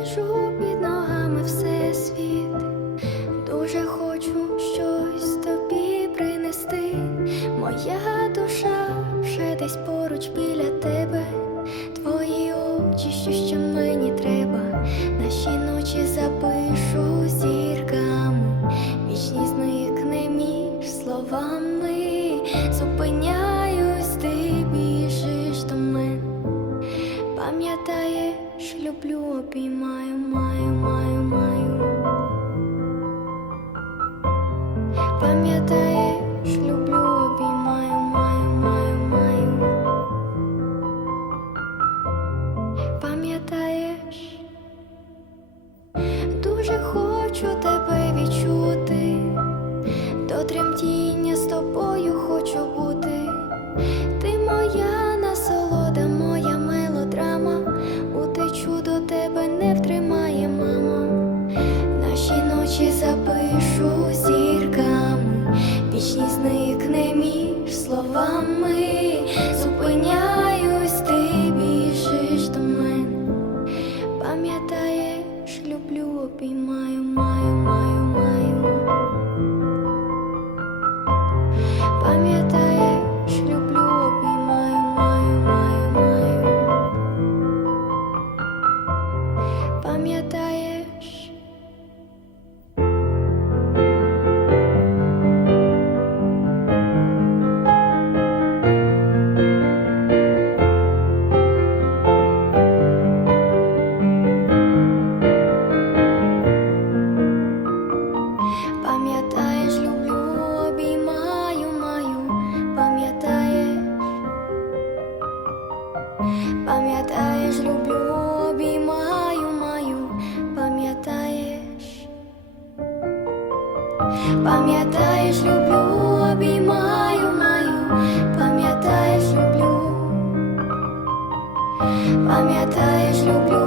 біжу під ногами все світ. Дуже хочу щось тобі принести. Моя душа вже десь поруч біля тебе. Твої очі, що мені треба. Наші ночі запишу зірками. Вічність зникне між словами. Пам'ятаєш, люблю, обіймаю, маю, маю, маю. Пам'ятаєш, люблю, обіймаю, маю, маю, маю. Пам'ятаєш, дуже хочу тебе вічність зникне між словами. Зупиняюсь, ти біжиш до мене. Пам'ятаєш, люблю, обіймаю, маю, маю, маю. Пам'ятаєш, пам'ятаєш, люблю, обіймаю, маю, пам'ятаєш, пам'ятаєш, люблю, обіймаю, маю, пам'ятаєш, люблю, пам'ятаєш, люблю,